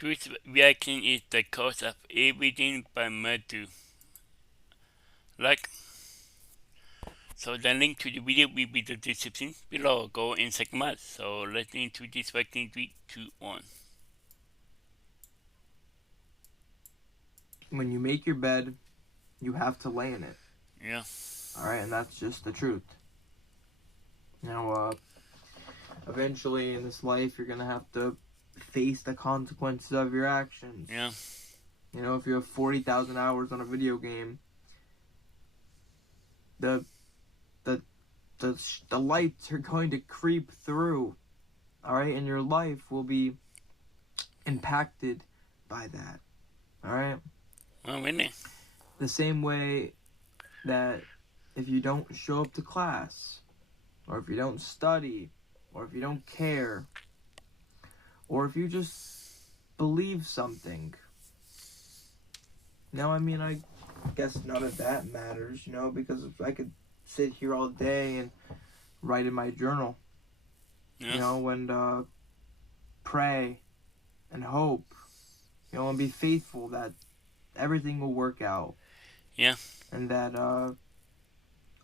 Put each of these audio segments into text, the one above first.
This reaction is the cause of everything by Madu. Like, so the link to the video will be the description below. Go and check them out. So let's into this reaction 3, 2, 1. When you make your bed, you have to lay in it. Yeah. Alright, and that's just the truth. Now, eventually in this life, you're gonna have to face the consequences of your actions. Yeah. You know, if you have 40,000 hours on a video game, the lights are going to creep through. Alright, and your life will be impacted by that. Alright? Well, really? The same way that if you don't show up to class, or if you don't study, or if you don't care, or if you just believe something. Now, I mean, I guess none of that matters, you know, because if I could sit here all day and write in my journal, Yeah. you know, and pray and hope, you know, and be faithful that everything will work out. Yeah. And that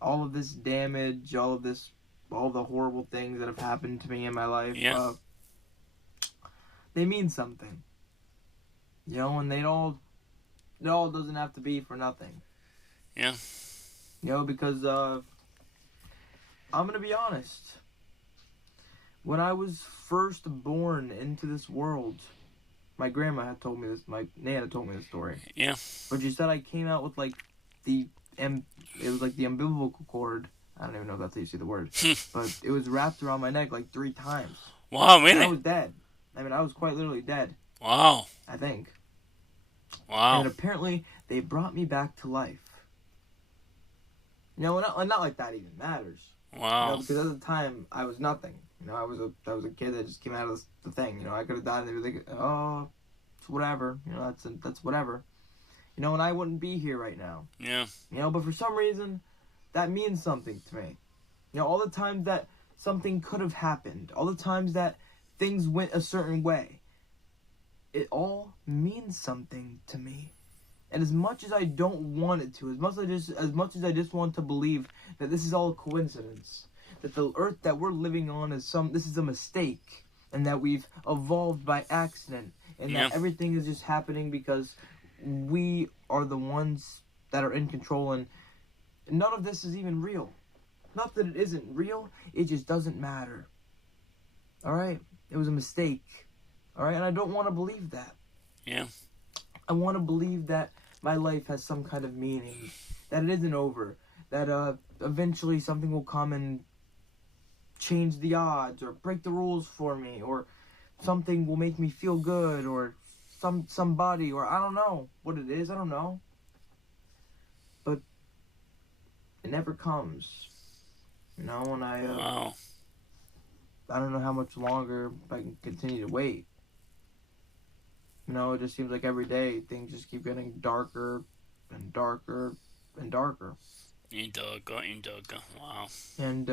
all of this damage, all the horrible things that have happened to me in my life, Yeah. they mean something. You know, and it all doesn't have to be for nothing. Yeah. You know, because I'm gonna be honest. When I was first born into this world, my grandma had told me this. My Nana told me this story. Yeah. But she said I came out with like it was like the umbilical cord. I don't even know if that's how you say the word. But it was wrapped around my neck like 3 times. Wow, And I really? was dead. I mean, I was quite literally dead. Wow. I think. Wow. And apparently, they brought me back to life. You know, and not like that even matters. Wow. You know, because at the time, I was nothing. You know, I was a kid that just came out of the thing. You know, I could have died and they were like, oh, it's whatever. You know, that's whatever. You know, and I wouldn't be here right now. Yeah. You know, but for some reason, that means something to me. You know, all the times that something could have happened, all the times that things went a certain way, it all means something to me. And as much as I don't want it to, as much as I just want to believe that this is all a coincidence, that the earth that we're living on this is a mistake, and that we've evolved by accident, and Yeah. that everything is just happening because we are the ones that are in control, and none of this is even real. Not that it isn't real, it just doesn't matter. Alright? It was a mistake. Alright? And I don't want to believe that. Yeah. I want to believe that my life has some kind of meaning. That it isn't over. That eventually something will come and change the odds, or break the rules for me, or something will make me feel good, or somebody, or I don't know what it is, I don't know. But it never comes. You know, and Wow. I don't know how much longer I can continue to wait. You know, it just seems like every day things just keep getting darker and darker and darker. Indoga. Wow. And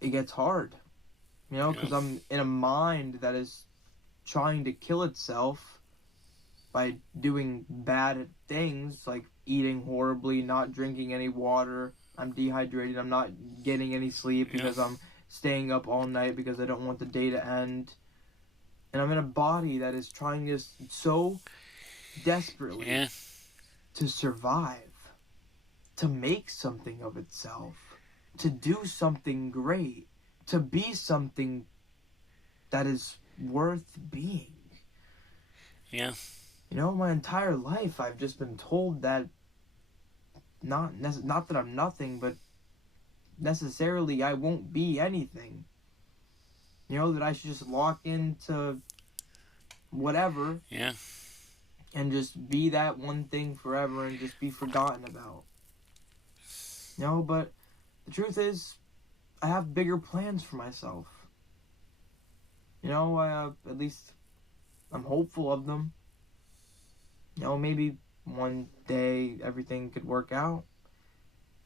it gets hard. You know, because I'm in a mind that is trying to kill itself by doing bad things, like eating horribly, not drinking any water. I'm dehydrated. I'm not getting any sleep because I'm staying up all night because I don't want the day to end. And I'm in a body that is trying to so desperately to survive, to make something of itself, to do something great, to be something that is worth being. Yeah. You know, my entire life I've just been told that not that I'm nothing, but necessarily I won't be anything. You know, that I should just lock into whatever. Yeah. And just be that one thing forever and just be forgotten about. You know, but the truth is, I have bigger plans for myself. You know, at least I'm hopeful of them. You know, maybe one day everything could work out.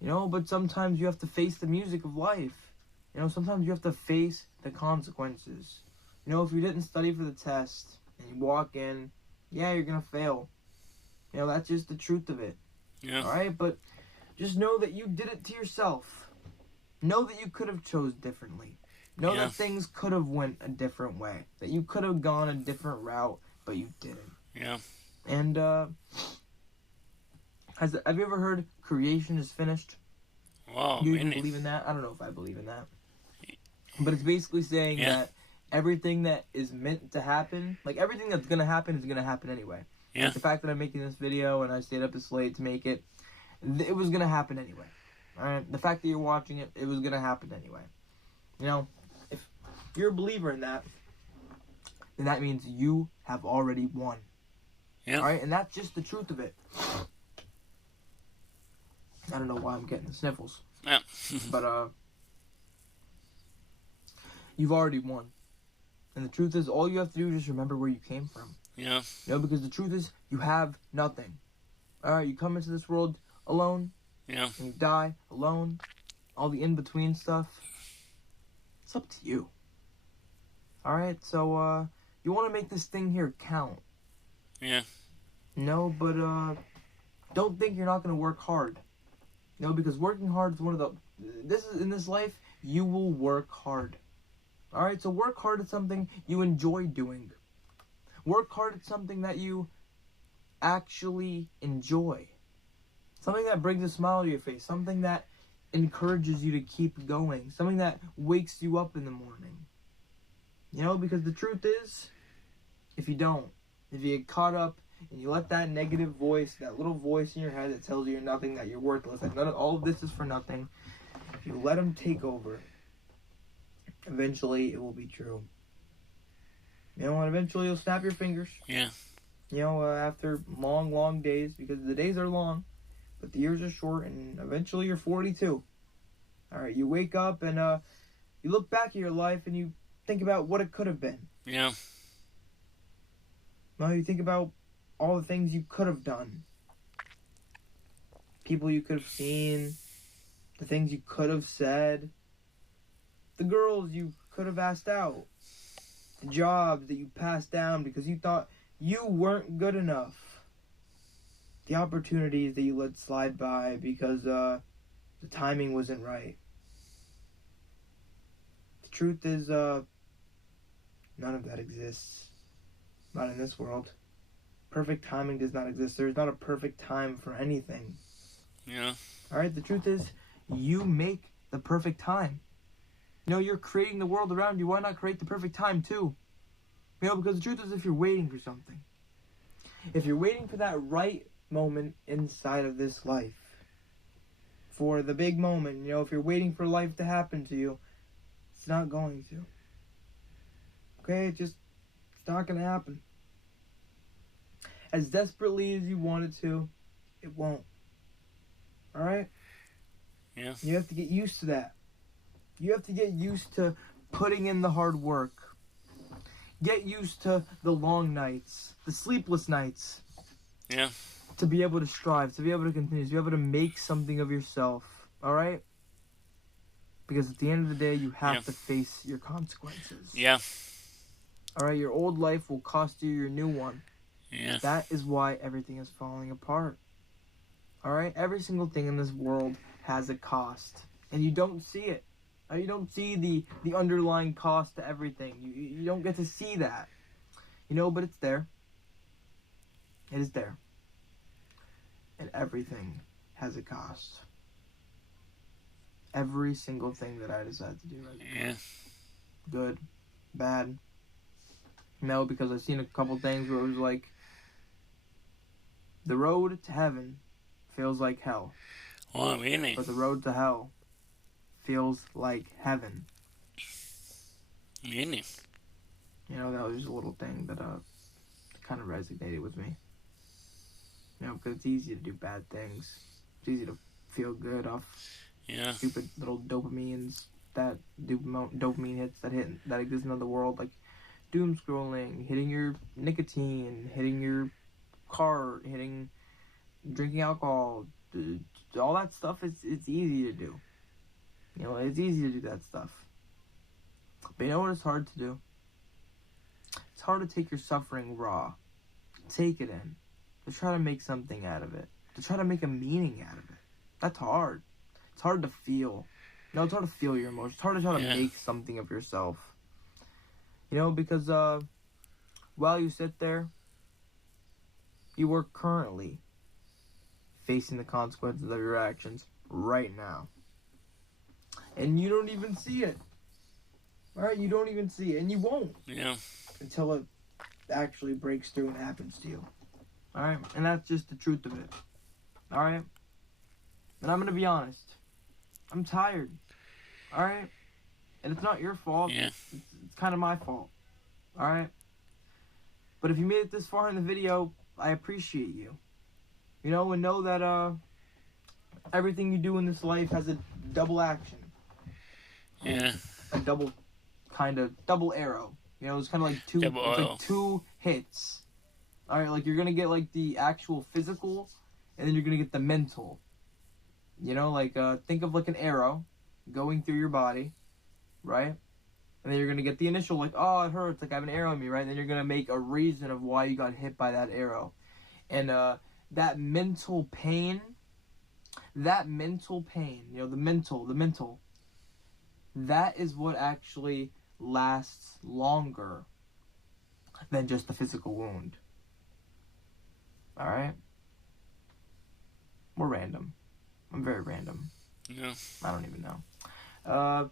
You know, but sometimes you have to face the music of life. You know, sometimes you have to face the consequences. You know, if you didn't study for the test and you walk in, yeah, you're gonna fail. You know, that's just the truth of it. Yeah. Alright? But just know that you did it to yourself. Know that you could have chose differently. Know Yeah. that things could have went a different way. That you could have gone a different route, but you didn't. Yeah. And have you ever heard creation is finished? Wow, Do you even really? believe in that? I don't know if I believe in that. But it's basically saying Yeah. that everything that is meant to happen, like everything that's going to happen is going to happen anyway. Yeah. Like the fact that I'm making this video and I stayed up this late to make it, it was going to happen anyway. Alright? The fact that you're watching it, it was going to happen anyway. You know, if you're a believer in that, then that means you have already won. Yeah. Alright? And that's just the truth of it. I don't know why I'm getting the sniffles. Yeah. But, you've already won. And the truth is, all you have to do is just remember where you came from. Yeah. You know, because the truth is, you have nothing. Alright, you come into this world alone. Yeah. And you die alone. All the in-between stuff. It's up to you. Alright, so, you want to make this thing here count. Yeah. No, but, don't think you're not going to work hard. No, because working hard is one of the... in this life, you will work hard. Alright, so work hard at something you enjoy doing. Work hard at something that you actually enjoy. Something that brings a smile to your face. Something that encourages you to keep going. Something that wakes you up in the morning. You know, because the truth is, if you don't, if you get caught up and you let that negative voice, that little voice in your head that tells you you're nothing, that you're worthless, that all of this is for nothing, if you let them take over, eventually it will be true. You know, and eventually you'll snap your fingers. Yeah. You know, after long, long days, because the days are long, but the years are short, and eventually you're 42. Alright, you wake up and you look back at your life and you think about what it could have been. Yeah. Now you think about all the things you could have done. People you could have seen. The things you could have said. The girls you could have asked out. The jobs that you passed down because you thought you weren't good enough. The opportunities that you let slide by because the timing wasn't right. The truth is, none of that exists. Not in this world. Perfect timing does not exist. There's not a perfect time for anything. Yeah. Alright, the truth is, you make the perfect time. You know, you're creating the world around you. Why not create the perfect time too? You know, because the truth is, if you're waiting for something, if you're waiting for that right moment inside of this life, for the big moment, you know, if you're waiting for life to happen to you, it's not going to. Okay? It's not going to happen. As desperately as you want it to, it won't. Alright? Yeah. You have to get used to that. You have to get used to putting in the hard work. Get used to the long nights, the sleepless nights. Yeah. To be able to strive, to be able to continue, to be able to make something of yourself. Alright? Because at the end of the day, you have to face your consequences. Yeah. Alright, your old life will cost you your new one. Yeah. That is why everything is falling apart. Alright? Every single thing in this world has a cost. And you don't see it. You don't see the underlying cost to everything. You don't get to see that. You know, but it's there. It is there. And everything has a cost. Every single thing that I decide to do right now. Yeah. Good. Bad. No, because I've seen a couple things where it was like, the road to heaven feels like hell. Oh, really? But the road to hell feels like heaven. Really? You know, that was just a little thing that kind of resonated with me. You know, because it's easy to do bad things. It's easy to feel good off stupid little dopamines, that dopamine hits that exist in the world, like doom scrolling, hitting your nicotine, hitting your car, drinking alcohol, all that stuff. It's easy to do. You know, it's easy to do that stuff. But you know what is hard to do? hard to take your suffering raw. Take it in. To try to make something out of it. To try to make a meaning out of it. That's hard. It's hard to feel. You know, it's hard to feel your emotions. It's hard to try to make something of yourself. You know, because while you sit there, you are currently facing the consequences of your actions right now. And you don't even see it. Alright, you don't even see it. And you won't. Yeah. Until it actually breaks through and happens to you. Alright? And that's just the truth of it. Alright? And I'm going to be honest. I'm tired. Alright? And it's not your fault. Yeah. It's kind of my fault. Alright? But if you made it this far in the video, I appreciate you. You know, and know that everything you do in this life has a double action. Yeah. A double arrow. You know, it's kind of like two hits. Alright, like you're going to get like the actual physical, and then you're going to get the mental. You know, like think of like an arrow going through your body, right? And then you're going to get the initial, like, oh, it hurts, like I have an arrow in me, right? And then you're going to make a reason of why you got hit by that arrow. And that mental pain, you know, the mental, that is what actually lasts longer than just the physical wound. Alright? We're random. I'm very random. Yeah. I don't even know.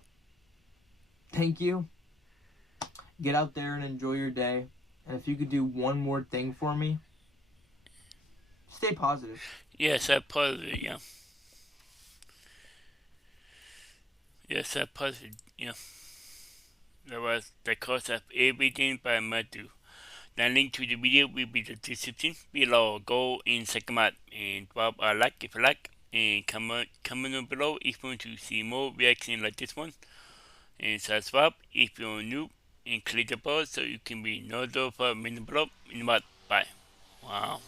Thank you. Get out there and enjoy your day. And if you could do one more thing for me, stay positive. Yes, I'm positive, yeah. Yes, I'm positive, yeah. That was the cause of everything by Matthew. The link to the video will be in the description below. Go in second map and drop a like if you like. And comment down below if you want to see more reactions like this one. And subscribe if you're new. And click the bell so you can be notified when the below. Bye. Wow.